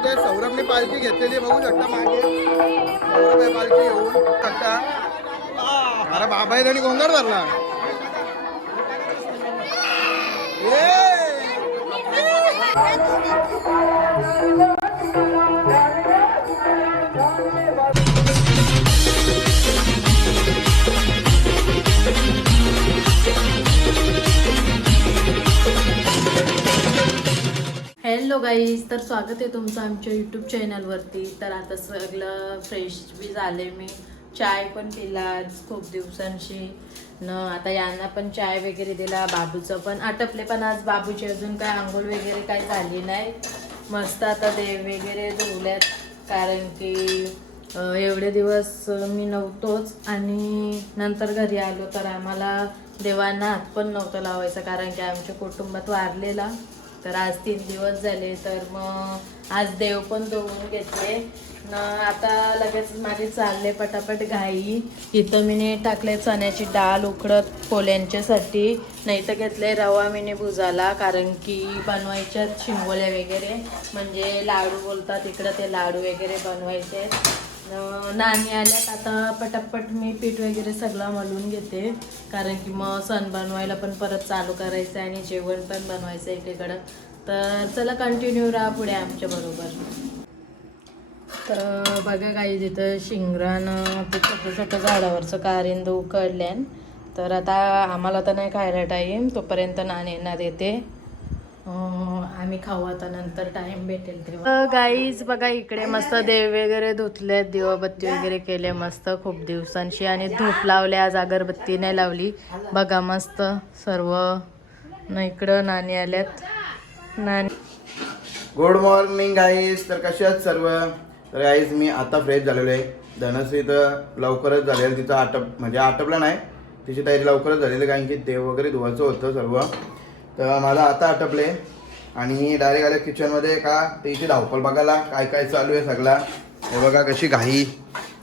सौरभने पालखी घेतलेली बघू शकता मागे. सौरभ आहे पालखी घेऊन शकता अरे बाबा त्यांनी गोंधळ धरला. हॅलो गाईज तर स्वागत आहे तुमचं आमच्या यूट्यूब चॅनलवरती तर आता सगळं फ्रेश बी झाले मी. चाय पण पिला आज खूप दिवसांशी. न आता यांना पण चाय वगैरे दिला बाबूचं पण. आटपले पण आज बाबूची अजून काय आंघोळ वगैरे काही झाली नाही. मस्त आता देव वगैरे धुवल्यात कारण की एवढे दिवस मी नव्हतोच आणि नंतर घरी आलो तर आम्हाला देवांना हात पण नव्हतं लावायचं कारण की आमच्या कुटुंबात वारलेला. तर आज तीन दिवस झाले तर मग आज देव पण दोन घेतले. न आता लगेच माझे चालले पटापट घाई. इथं मीने टाकले चण्याची डाळ उकडत पोल्यांच्यासाठी नाही तर घेतले रवा मीने भुजाला कारण की बनवायच्यात शिंगोल्या वगैरे म्हणजे लाडू बोलतात इकडं ते लाडू वगैरे बनवायचे. नाणी आल्यात. आता पटापट मी पीठ वगैरे सगळं मळून घेते. कारण की मग सण बनवायला पण परत चालू करायचं आहे आणि जेवण पण बनवायचं आहे एकीकडं. तर चला कंटिन्यू राहा पुढे आमच्या बरोबर. तर बघा काही तिथं शिंगरानं ते छोटं छोटं झाडावरचं कारिंद उकडल्यान. तर आता आम्हाला तर नाही खायला टाईम तोपर्यंत नाणेंना देते आम्ही खाऊ आता नंतर टाइम भेटेल तेव्हा. गाईज बघा इकडे मस्त देव वगैरे धुतले दिवाबत्ती वगैरे केले मस्त खूप दिवसांशी आणि धूप लावले आज अगरबत्ती नाही लावली. बघा मस्त सर्व. न इकडं नाणी आल्यात. नाणी. गुड मॉर्निंग गाईज तर कसे आहेत सर्व? तर गाईज मी आता फ्रेश झालेलो आहे. धनश्री तर लवकरच झालेलं तिचं आटप म्हणजे आटपलं नाही. तिची तयारी लवकरच झालेली कारण की देव वगैरे धुवायचं होतं सर्व. तर मला आता आटपले. आणि डायरेक्ट आले किचनमध्ये का तिची धावपळ बघायला काय काय चालू आहे सगळा. हे बघा कशी घाई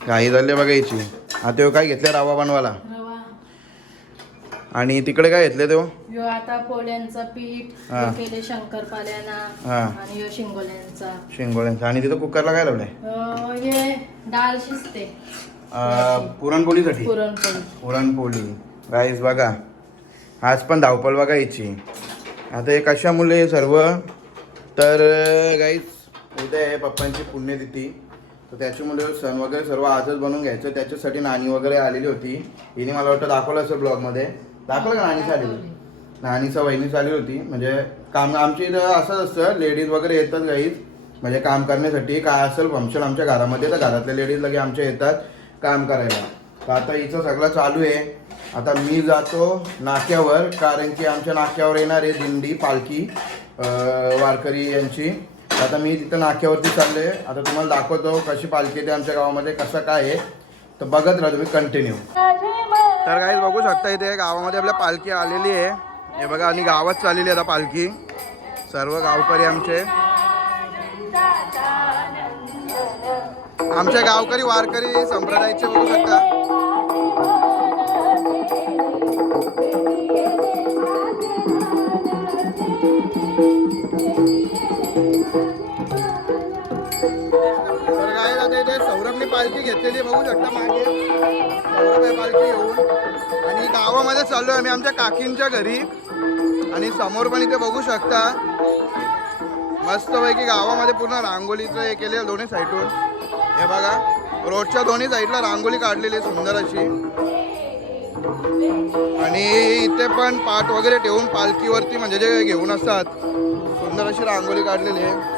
घाई झाली बघा याची. आता काय घेतलं रवा बनवायला? रवा. आणि तिकडे काय घेतले तो? आता पोळ्यांचं पीठ हा. केले हा. आणि शिंगोल्यांचा. शेंगोळ्यांचा आणि तिथं कुकरला काय लावलंय? अं, हे डाळ शिजते. अं, पुरणपोळीसाठी? पुरणपोळी. पुरणपोळी. गाईस बघा. आज पण धावपळ बघायची. आता हे कशामुळे सर्व? तर गाईच उद्या आहे पप्पांची पुण्यतिथी. तर त्याच्यामुळे सण वगैरे सर्व आजच बनवून घ्यायचं. त्याच्यासाठी नाणी वगैरे आलेली होती. हिने मला वाटतं दाखवलं असं ब्लॉगमध्ये. दाखवलं का नाणीच आलेली? नाणीचा वहिनीच आली होती. म्हणजे काम आमची इथं असंच असतं. लेडीज वगैरे येतात गाईज म्हणजे काम करण्यासाठी. काय असेल फंक्शन आमच्या घरामध्ये तर घरातल्या लेडीज लगे आमच्या येतात काम करायला. तर आता हिचं सगळं चालू आहे. आता मी जातो नाक्यावर कारण की आमच्या नाक्यावर येणार आहे दिंडी पालखी वारकरी यांची. आता मी तिथं नाक्यावरती चाललोय. आता तुम्हाला दाखवतो कशी पालखी येते आमच्या गावामध्ये कसं काय आहे. तर बघत राहा तुम्ही कंटिन्यू तर काही बघू शकता इथे गावामध्ये आपल्या पालखी आलेली आहे. हे बघा आणि गावात चाललेली आहे आता पालखी. सर्व गावकरी आमचे. आमच्या गावकरी वारकरी संप्रदायाचे बघू शकता. बघू शकता मागे. पालखी आणि गावामध्ये चाललो आम्ही आमच्या काकींच्या घरी. आणि समोर पण इथे बघू शकता. मस्तपैकी गावामध्ये पूर्ण रांगोळीचं हे केलेलं दोन्ही साईडून हे बघा रोडच्या दोन्ही साईडला रांगोळी काढलेली आहे सुंदर अशी. आणि इथे पण पाट वगैरे ठेवून पालखीवरती म्हणजे जे घेऊन असतात सुंदर अशी रांगोळी काढलेली आहे.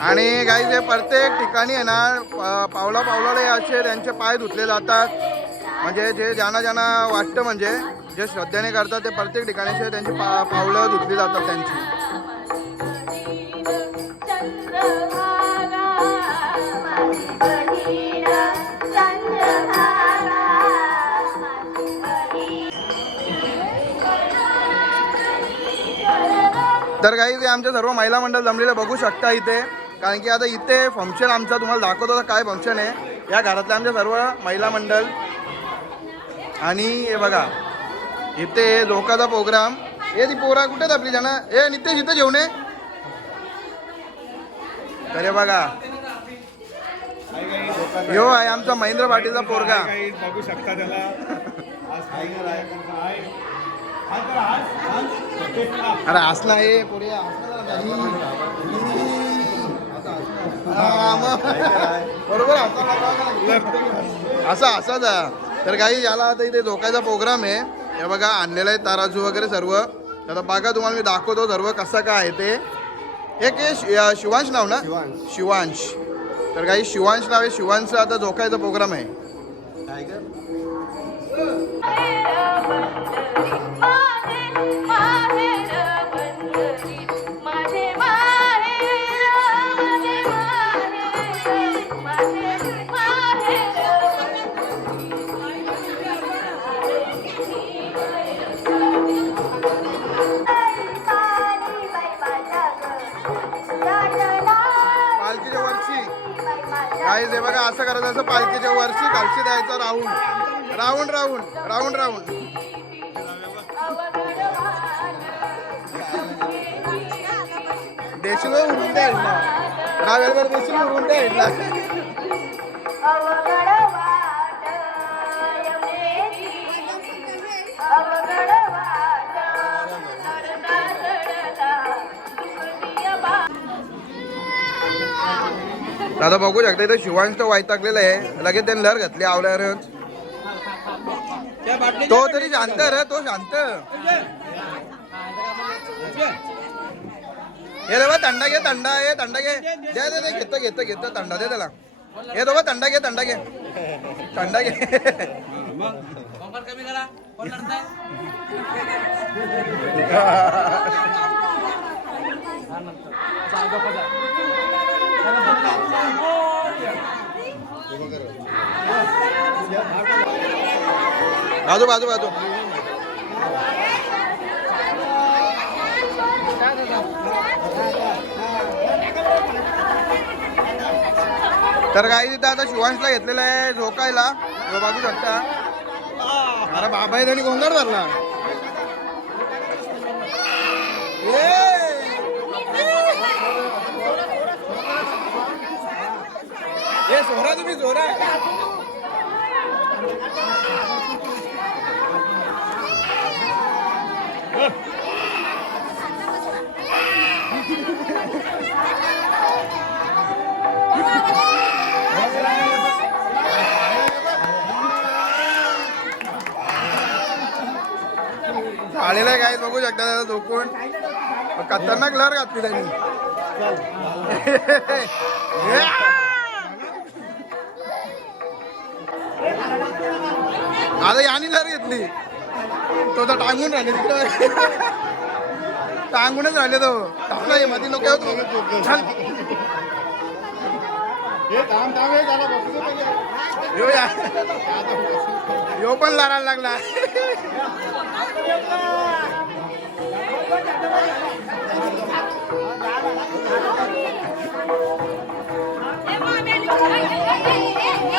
आणि काही जे प्रत्येक ठिकाणी आहे ना पावला पावलाला हे असे त्यांचे पाय धुतले जातात. म्हणजे जे ज्यांना ज्यांना वाटतं म्हणजे जे श्रद्धेने करतात ते प्रत्येक ठिकाणी असे त्यांची पा पावलं धुतली जातात त्यांची. तर काही ते आमच्या सर्व महिला मंडळ जमलेलं बघू शकता इथे. कारण की आता इथे फंक्शन आमचं तुम्हाला दाखवतो आता काय फंक्शन आहे. या घरातल्या आमच्या सर्व महिला मंडळ. आणि हे बघा इथे लोकांचा प्रोग्राम ए ती पोरा कुठे आहेत आपली जाणं ए नितेश इथे जेवण अरे बघा. यो आहे आमचा महेंद्र पाटीलचा पोरगा. बघू शकता त्याला. अरे हसना ये. हा. बरोबर लागला. असं असाच तर काही याला आता इथे झोकायचा प्रोग्राम आहे. हे बघा आणलेलं आहे ताराजू वगैरे सर्व. आता बघा तुम्हाला मी दाखवतो सर्व कसं काय आहे ते. हे के शि- अं, शिवांश नाव ना? शिवांश. तर काही शिवांश नाव आहे. शिवांशचा आता झोकायचा प्रोग्राम आहे. पालखीच्या वर्षी काही जे बघा असं करायचं असं पालखीच्या वर्षी खालशी द्यायचं राहून राऊंड राऊंड राऊंड राऊंड देशील उडून द्या इथला. डाव्यावर देशील उडून द्या इथला. दादा बघू शकता इथं शिवांश वाईट टाकलेलं आहे लगेच त्यांनी लहर घातली आवल्यावरच तो तरी शांत रे तो शांत. हे रे बा थंडा घे थंडा ये थंडा घे. दे दे दे घेतं घेतं घेतं थंडा दे त्याला. हे तो बा थंडा घे थंडा घे. थंडा घे. बाजू बाजू बाजू. तर काही तिथं आता शिवांशला घेतलेला आहे झोकायला. तो बघू शकता अरे बाबा आहे त्यांनी गोंगार धरला. ए सोरा तुम्ही सोरा आलेला आहे काय बघू शकता त्याचा झोपून खतरनाक लहर घातली त्यांनी. आता याने लहर घेतली. तो तर टांगून राहिले तिकडे. टांगूनच राहिले तो. टाकला हे मध्ये नको या यो. पण लढायला लागला.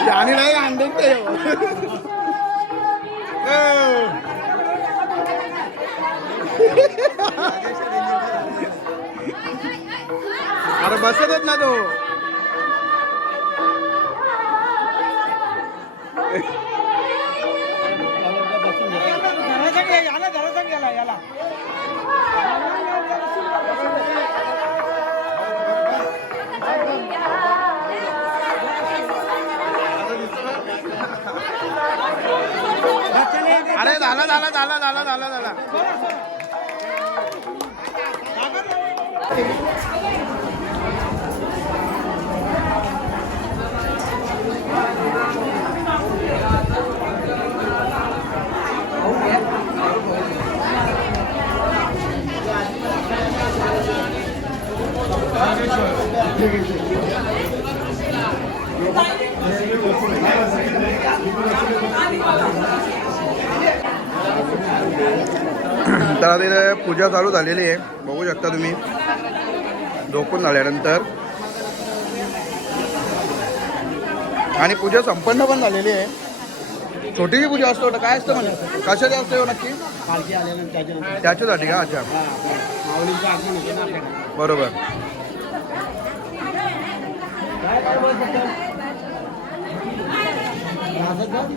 आणि नाही अंडे ते. हो. अरे बसतच ना तो. अरे झालं झालं झालं झालं झालं झाला. तर आता इथे पूजा चालू झालेली आहे. बघू शकता तुम्ही. झोपून झाल्यानंतर. आणि पूजा संपन्न पण झालेली आहे. छोटीशी पूजा असतो वाटतं. काय असतं म्हणजे कशाची असते हो नक्की? त्याच्यासाठी का? अच्छा. बरोबर. Bye.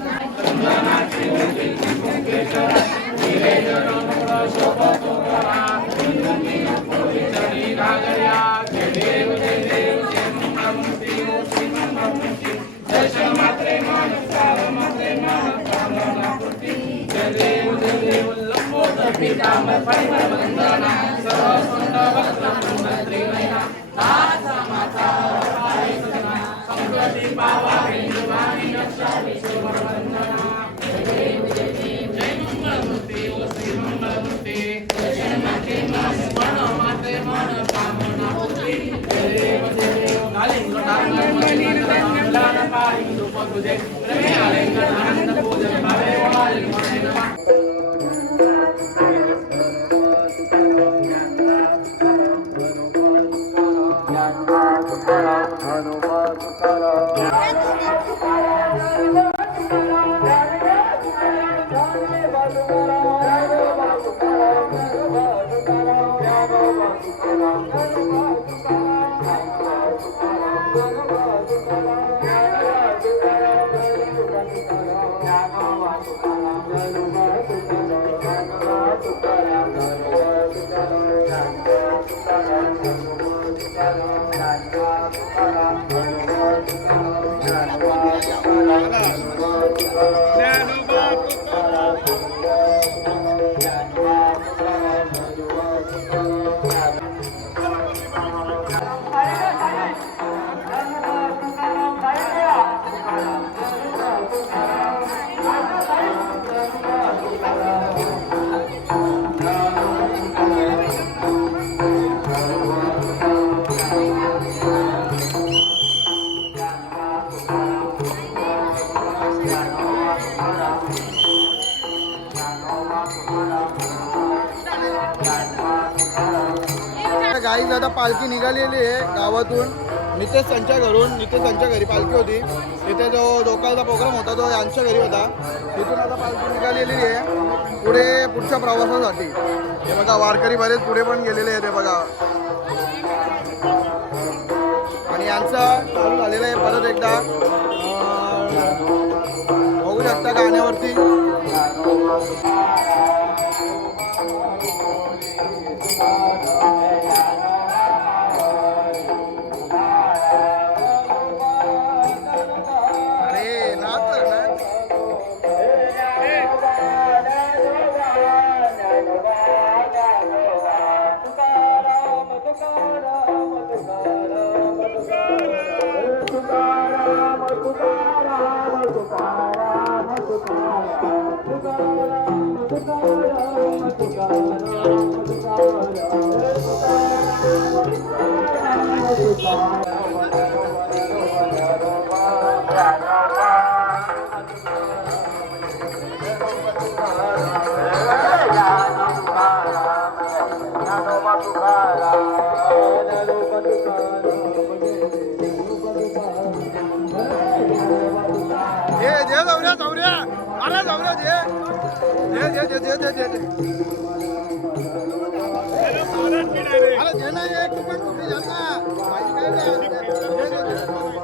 आता पालखी निघालेली आहे गावातून. नितेश त्यांच्या घरून नितेश त्यांच्या घरी पालखी होती. तिथे जो लोकांचा प्रोग्राम होता तो यांच्या घरी होता. तिथून आता पालखी निघालेली आहे. पुढे पुढच्या प्रवासासाठी. हे बघा वारकरी बरेच पुढे पण गेलेले आहेत हे बघा. आणि यांचा चालू झालेला आहे परत एकदा. बघू शकता गाण्यावरती. अरे देणार एक रुपये कुठे जाणार?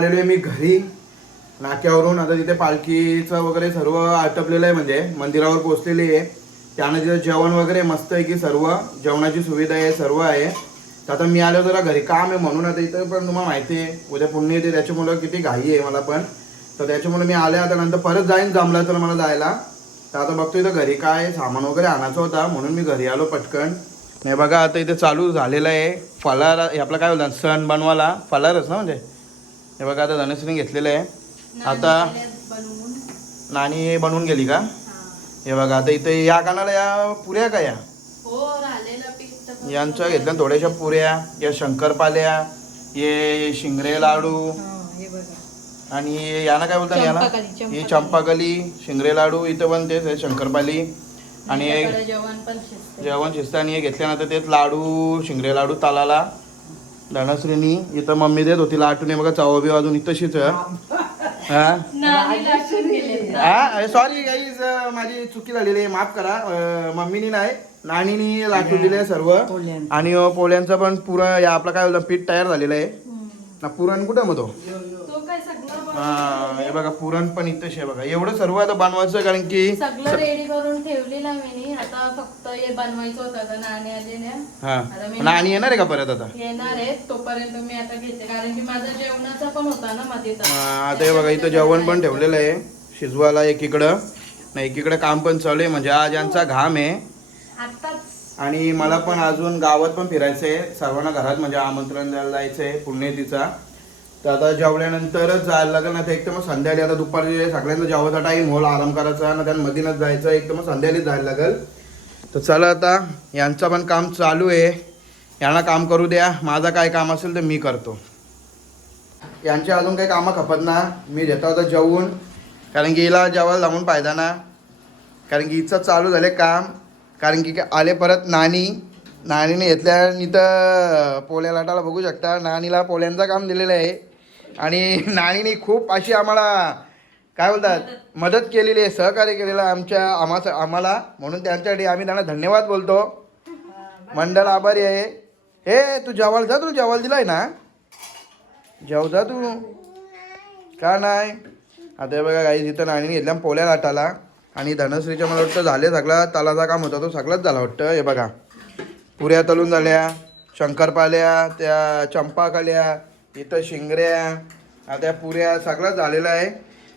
आलेलो आहे मी घरी. नाक्यावरून आता तिथे पालखीचं वगैरे सर्व आटपलेलं आहे म्हणजे मंदिरावर पोहोचलेली आहे. त्यानं तिथं जेवण वगैरे मस्त आहे की सर्व जेवणाची सुविधा आहे सर्व आहे. तर आता मी आलो जरा घरी. काम आहे म्हणून आता इथं पण तुम्हाला माहिती आहे. उद्या पुण्य येते त्याच्यामुळं किती घाई आहे मला पण. तर त्याच्यामुळे मी आले आता नंतर परत जाईन जमला तर मला जायला. तर आता बघतो इथं घरी काय सामान वगैरे आणायचं होता म्हणून मी घरी आलो पटकन. नाही बघा आता इथे चालू झालेलं आहे. फलार आपला आपलं काय बोलतात सण बनवाला फलारच ना म्हणजे? हे बघा आता धनश्रीने घेतलेलं आहे. आता नाणी बनवून गेली का? हे. बघा आता इथे या कानाला या पुऱ्या का या? हो यांच्या घेतल्या थोड्याशा पुऱ्या या शंकरपाल्या ये शिंगरे लाडू. हा, हे आणि हे याला काय बोलतात याला ही चंपाकली. शिंगरे लाडू इथं पण तेच आहे शंकरपाली. आणि जेवण शिजते जेवण शिस्त आणि हे घेतल्यानंतर तेच लाडू शिंगरे लाडू तालाला. धनश्रीनी इथं मम्मी देत होती लाटून. बघा चव बी वाजून इथं शिच हा? हा? सॉरी गाईज माझी चुकी झालेली आहे. माफ करा. मम्मीनी नाही नानीनी लाटून दिले सर्व. आणि पोळ्यांचं पण पुरण या आपलं काय बोलतं पीठ तयार झालेलं आहे. ना पुरण कुठं मग तो हा हे बघा पुरण पण इथंच आहे बघा. एवढं सर्व आता बनवायचं कारण की सगळं रेडी करून ठेवलेलं मी. आता फक्त हे बनवायचं होतं आता नाणे आले ना. हा. आता मी- नाणी येणार आहे का परत आता? येणार आहे तोपर्यंत मी आता घेते. कारण की माझा जेवणाचा पण होता ना हा, आता हे बघा इथं जेवण पण ठेवलेलं आहे. शिजवायला एकीकडं. नाही एकीकडे काम पण चालू आहे. म्हणजे आज यांचा घाम आहे. आताच आणि मला पण अजून गावात पण फिरायचं आहे सर्वांना घरात म्हणजे आमंत्रण द्यायला जायचं आहे पुण्यतिचा तर आता जेवल्यानंतरच जायला लागेल ना तर एक तर मग संध्याकाळी आता दुपारी सगळ्यांचा जेवायचा टाईम होल आराम करायचा ना त्यामधीनच जायचं एक तर मग संध्याकाळी जायला लागेल. तर चला आता यांचं पण काम चालू आहे. यांना काम करू द्या. माझं काय काम असेल तर मी करतो. यांचे अजून काही कामं खपत ना मी घेतो आता जेवून. कारण की हिला जेवायला लावून फायदा ना. कारण की हिचं चालू झाले काम. कारण की आले परत नानी. नानीने घेतल्या इथं पोल्या लाटाला बघू शकता. नानीला पोल्यांचं काम दिलेलं आहे. आणि नाणीने खूप अशी आम्हाला काय बोलतात मदत केलेली आहे सहकार्य केलेलं आमच्या आम्हा आम्हाला. म्हणून त्यांच्यासाठी आम्ही त्यांना धन्यवाद बोलतो. मंडळ आभारी आहे. हे तू जेवायला जा तू जेवायला दिलाय ना? जेव जा तू. का नाही? आता बघा काही जिथं नाणीने घेतल्या पोल्या लाटाला आणि धनश्रीच्या मला वाटतं झाले सगळा तलाचा काम होता तो सगळाच झाला वाटतं. हे बघा. पुऱ्या तलून झाल्या शंकरपाल्या त्या चंपाकल्या इथं शिंगऱ्या आता पुऱ्या सगळं झालेलं आहे.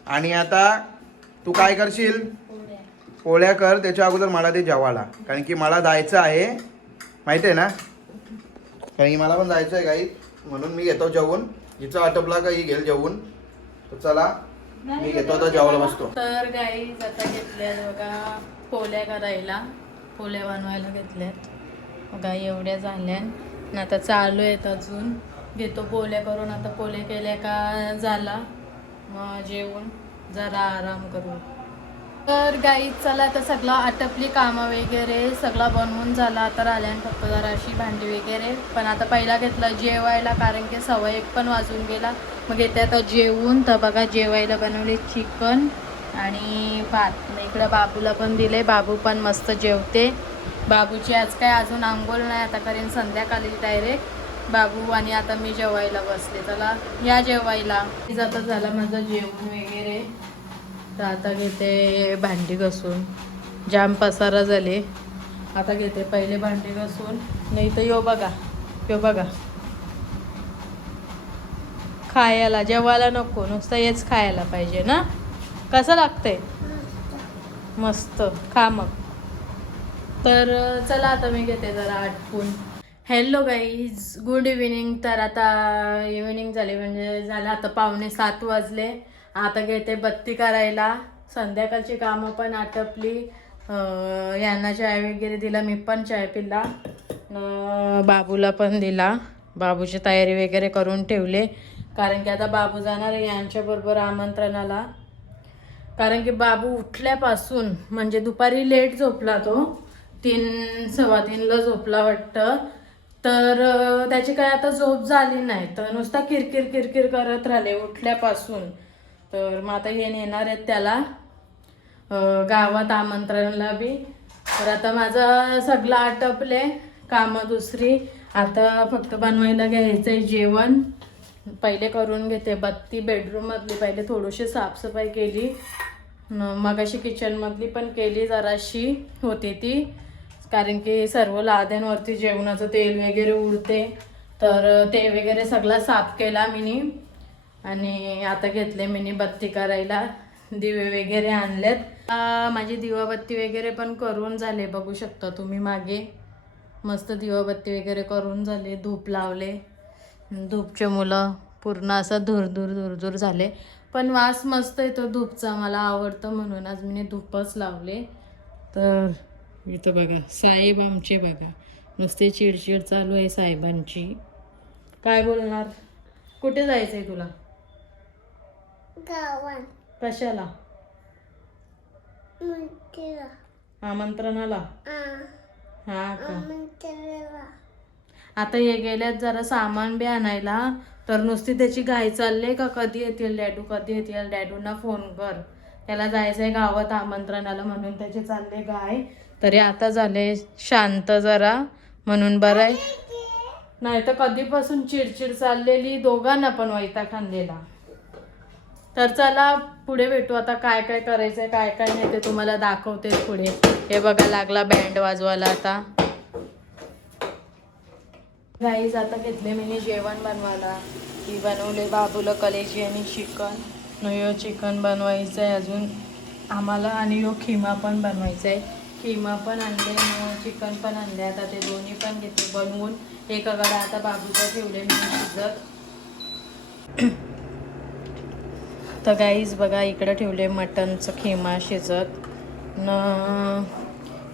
आणि आता तू काय करशील? पोळ्या. कर त्याच्या अगोदर मला ते जेवायला. कारण की मला जायचं आहे. माहिती आहे ना? कारण की मला पण जायचं आहे काही. म्हणून मी घेतो जेवून. हिचं आटपला का ही घेईल जेवून. तर चला मी घेतो आता जेवायला बसतो. तर गाई आता घेतल्यात बघा पोल्या करायला. पोल्या बनवायला घेतल्यात. बघा एवढ्या झाल्या आता चालू आहेत अजून. घेतो पोल्या करून. आता पोल्या केल्या का झाला. मग जेवून जरा आराम करू. तर गाई चला आता सगळं आटपली कामं वगैरे सगळं बनवून झाला. तर आल्यान फक्त जरा अशी भांडी वगैरे. पण आता पहिला घेतलं जेवायला कारण की सवय एक पण वाजून गेला. मग येते आता जेवून. तर बघा जेवायला बनवले चिकन आणि भात. इकडं बाबूला पण दिले. बाबू पण मस्त जेवते. बाबूची आज काय अजून आंघोळ नाही. आता करेन संध्याकाळी डायरेक्ट बाबू आणि आता मी जेवायला बसले. चला या जेवायला. जाता झाला माझं जेवण वगैरे. तर आता घेते भांडी घसून. जाम पसारा झाले. आता घेते पहिले भांडी घसून. नाही तर यो बघा यो बघा. खायला जेवायला नको. नुसतं हेच खायला पाहिजे ना? कसं लागतंय? मस्त. खा मग. तर चला आता मी घेते जरा आटपून. हॅलो गाईज गुड इव्हिनिंग तर आता इव्हिनिंग झाली म्हणजे झालं आता पावणे सात वाजले. आता घेते बत्ती करायला. संध्याकाळची कामं पण आटपली. यांना चाय वगैरे दिला. मी पण चाय पिला. बाबूला पण दिला. बाबूची तयारी वगैरे करून ठेवले. कारण की आता बाबू जाणार यांच्याबरोबर आमंत्रणाला. कारण की बाबू उठल्यापासून म्हणजे दुपारी लेट झोपला तो. तीन सव्वा तीनला झोपला वाटतं. तर त्याची काय आता झोप झाली नाही. तर नुसता किरकिर किरकिर करत राहिले उठल्यापासून. तर मग आता हे नेणार आहेत त्याला. गावात आमंत्रणाला बी. तर आता माझं सगळं आटपले कामं दुसरी. आता फक्त बनवायला घ्यायचं आहे जेवण. पहिले करून घेते. बत्ती बेडरूममधली पहिले थोडीशी साफसफाई केली. मग अशी किचनमधली पण केली जराशी होती ती. कारण की सर्व लाद्यांवरती जेवणाचं तेल वगैरे उडते. तर ते वगैरे सगळा साफ केला मिनी. आणि आता घेतले मिनी बत्ती करायला. दिवे वगैरे आणलेत. माझी दिवाबत्ती वगैरे पण करून झाले बघू शकता तुम्ही मागे. मस्त दिवाबत्ती वगैरे करून झाले धूप लावले. धूपचे मुलं पूर्ण असं धूर धूर धूर धूर झाले. पण वास मस्त येतो धूपचा मला आवडतं म्हणून. आज मी धूपच लावले. तर इथं बघा साहेब आमचे बघा. नुसते चिडचिड चालू आहे साहेबांची. काय बोलणार? कुठे जायचं आहे तुला कशाला? आमंत्रणाला? हा. का? आता हे गेल्यात जरा सामान बी आणायला. तर नुसती त्याची घाई चालले का? कधी येतील डॅडू? कधी येतील? डॅडूंना फोन कर. त्याला जायचंय गावात आमंत्रणाला म्हणून त्याचे चालले गाय तरी आता झाले शांत जरा म्हणून बरं आहे. नाही तर कधीपासून चिडचिड चाललेली दोघांना पण वैता खांदेला तर चला पुढे भेटू आता काय काय करायचंय काय काय नाही ते तुम्हाला दाखवते पुढे. हे बघा लागला बँड वाजवायला आता. गाईज आता घेतले मी जेवण बनवायला. की बनवले बाबूला कलेजी आणि चिकन. नुयो चिकन बनवायचं आहे अजून. आम्हाला आणि यो खिमा पण बनवायचा आहे खिमा पण आणले चिकन पण आणले. आता ते दोन्ही पण घेते बनवून. एकाकडे आता बाबूचं ठेवले मी शिजत. तर गाईज बघा इकडं ठेवले मटनचं खिमा शिजत. न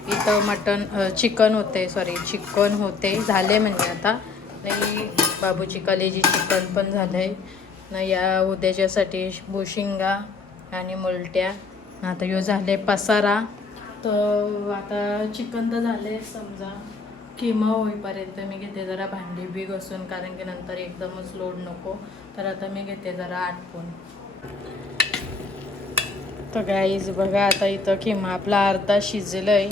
इथं मटन चिकन होते सॉरी चिकन होते. झाले म्हणजे आता. नाही बाबूची कलेजी चिकन पण झालं. आहे न या उद्याच्यासाठी बोशिंगा आणि मुलट्या. आता यो झाले पसारा. तर आता चिकन तर झाले समजा. किमा होईपर्यंत मी घेते जरा भांडी बी घसून कारण की नंतर एकदमच लोड नको. तर आता मी घेते जरा आटपून. तर गाईज बघा आता इथं किमा आपला अर्धा शिजलंय.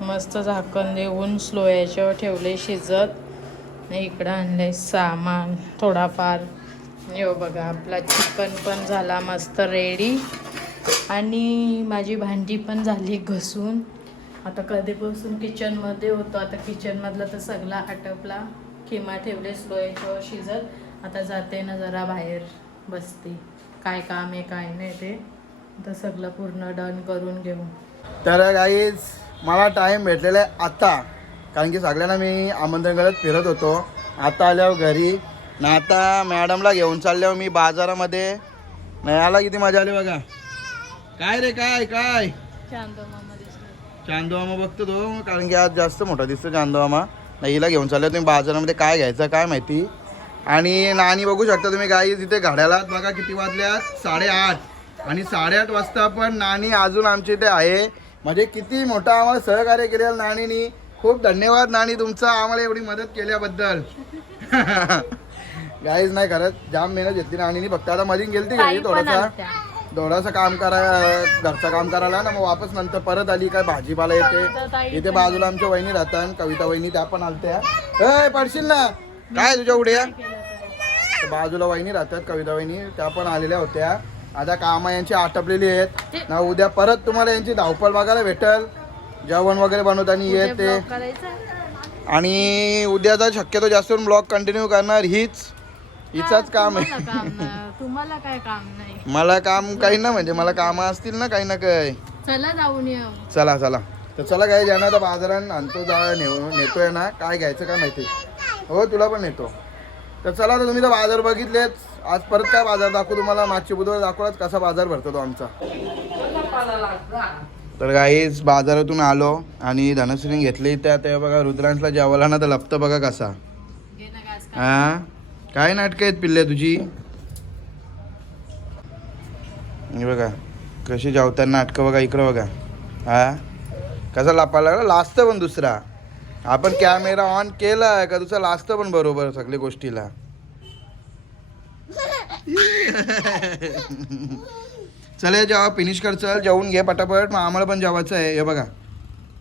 मस्त झाकण देऊन स्लो याच्यावर ठेवले शिजत. इकडं आणलंय सामान थोडाफार. यो बघा आपला चिकन पण झाला मस्त रेडी आणि माझी भांडी पण झाली घसून. आता कधीपासून किचनमध्ये होतो आता किचनमधला तर सगळा आटपला. किमा ठेवले स्लो याच्यावर शिजत आता जाते ना जरा बाहेर बसते. काय काम आहे काय नाही ते. आता सगळं पूर्ण डन करून घेऊ. तर काहीच मला टाईम भेटलेला आहे आता. कारण की सगळ्यांना मी आमंत्रण करत फिरत होतो. आता आल्यावर घरी. ना आता मॅडमला घेऊन चालल्यावर मी बाजारामध्ये. नाही आला किती मजा आली बघा. काय रे काय काय? चांदो मामा दिसले चांदोमामा बघतो तो कारण की आज जास्त मोठा दिसतो चांदोमामा. नाही हिला घेऊन चालल्या. तुम्ही बाजारामध्ये काय घ्यायचं काय माहिती? आणि नाणी बघू शकता तुम्ही गाई तिथे घड्याला बघा किती वाजल्यात साडेआठ. आणि साडेआठ वाजता पण नाणी अजून आमच्या इथे आहे. म्हणजे किती मोठा आम्हाला सहकार्य केलेलं नाणीनी खूप धन्यवाद नाणी तुमचा आम्हाला एवढी मदत केल्याबद्दल. गाईज नाही करत जाम मेहनत घेतली नाणीनी फक्त आता मध्ये गेलती घरी थोडासा. थोडंसं काम करा घरचं काम करायला ना मग वापस नंतर परत आली काय भाजीपाला येते. इथे बाजूला आमच्या वहिनी राहतात कविता वहिनी त्या पण आलत्या. ए पडशील ना? काय तुझ्या उड्या? बाजूला वहिनी राहतात कविता वहिनी त्या पण आलेल्या होत्या. आता कामं यांची आटपलेली आहेत. ना उद्या परत तुम्हाला यांची धावपळ बघायला भेटल. जेवण वगैरे बनवताना येत. आणि उद्याचा शक्यतो जास्त ब्लॉग कंटिन्यू करणार हीच. हिचाच काम आहे. तुम्हाला काम नाही तुम्हाला काय काम नाही. मला काम काही ना म्हणजे मला कामं असतील ना काही ना काही. चला जाऊन येऊ. चला चला. तर चला काय ज्यांना आता बाजारात आणतो जा नेऊ नेतोय ना काय घ्यायचं काय माहिती. हो तुला पण नेतो. तर चला तर तुम्ही तर बाजार बघितलेच आज परत काय बाजार दाखवू तुम्हाला? मागच्या बुधवार दाखवलाच कसा बाजार भरतो तो आमचा. तर गाईच बाजारातून आलो आणि धनश्रीने घेतली त्या ते बघा रुद्रांशला जेवायला ना तर लपतं बघा कसा. घे ना घास खा. हा काय नाटकं आहेत पिल्ले तुझी? हे बघा कशी जेवताना नाटकं बघा इकडं बघा. हा? कसा लापायला लागला? लास्ट पण दुसरा. आपण कॅमेरा ऑन केला का दुसरा लाजतं पण बरोबर सगळ्या गोष्टीला? चल जेव्हा फिनिश कर चल जेवून घे पटापट. मग आम्हाला पण जेवायचं आहे. हे बघा.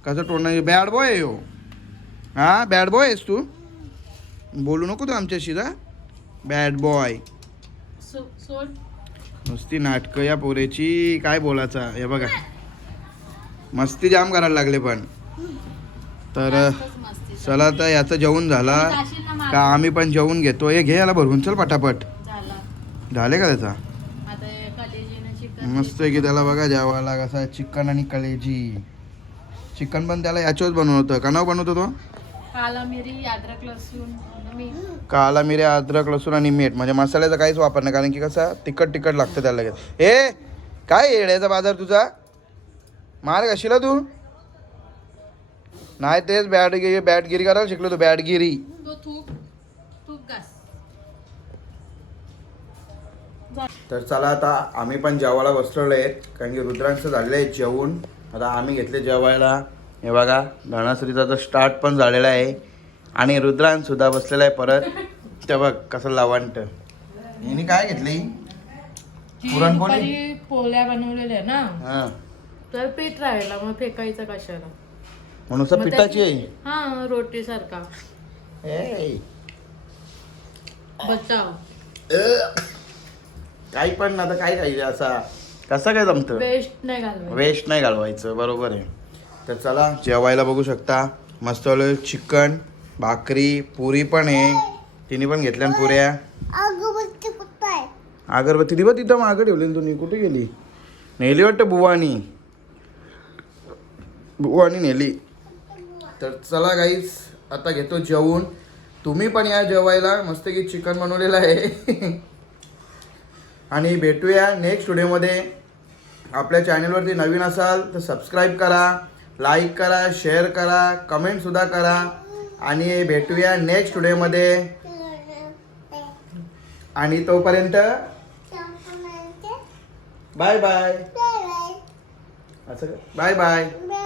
कसं तोंड बॅड बॉय आहे हो. हा? बॅड बॉय आहेस तू? बोलू नको तू आमच्याशी जा. बॅड बॉय नुसती नाटकं या पोरेची. काय बोलायचं? हे बघा. मस्ती जाम करायला लागले पण. तर चला तर याचं जेवण झाला. का आम्ही पण जेवून घेतो. हे घे याला भरवून चल पटापट. झाला. का त्याचा? मस्त आहे की त्याला बघा जेवायला कसा चिकन आणि कलेजी. चिकन पण त्याला याच्यावर बनवतं का नाव बनवतो तो? काला मिरी अद्रक लसूण आणि मीठ. काला मिरे अद्रक लसूण आणि मीठ. म्हणजे मसाल्याचा काहीच वापर नाही कारण की कसं तिखट तिखट लागतं त्याला लगेच. ए काय येड्याचा बाजार तुझा? मार कशीला तू? नाही तेच बॅटगिरी बॅटगिरी करायला शिकलो तू बॅटगिरी. तो तूप तूप घास. तर चला आता आम्ही पण जेवायला बसलेलो आहेत कारण की रुद्रांचं झालेलं आहे जेवून आता आम्ही घेतले जेवायला. हे बघा धनश्रीचा तर स्टार्ट पण झालेला आहे. आणि रुद्रांश सुद्धा बसलेला आहे परत. ते बघ कसं लावंट. हिने काय घेतली? पुरणपोळी? दुपारी पोळ्या बनवलेल्या ना. हां. तर पीठ राहिला मग फेकायचं कशाला? म्हणून मग पिठाची त्याची- आहे. हा रोटी सारखा. ए, बचाव. अ. काही पण आता काय खायचं असा. कसं काय जमतं? वेस्ट नाही घालवायचं. वेस्ट नाही घालवायचं बरोबर आहे. तर चला जेवायला बघू शकता. मस्त चिकन भाकरी पुरी पण आहे. तिने पण घेतल्या पुऱ्या? अगरबत्ती कुठं आहे. अगरबत्ती. दिवा तिथं मागं ठेवलेली तुम्ही. कुठे गेली? नेली वाटतं बुवानी. बुवानी नेली. तर चला गाईस आता घेतो जेवून. तुम्ही पण या जेवायला. मस्त की चिकन बनवलेलं आहे. आणि भेटूया नेक्स्ट व्हिडिओमध्ये आपल्या चॅनलवरती नवीन असाल तर सबस्क्राईब करा. लाईक करा शेअर करा कमेंटसुद्धा करा. आणि भेटूया नेक्स्ट व्हिडिओमध्ये आणि तोपर्यंत बाय बाय असं बाय बाय बाय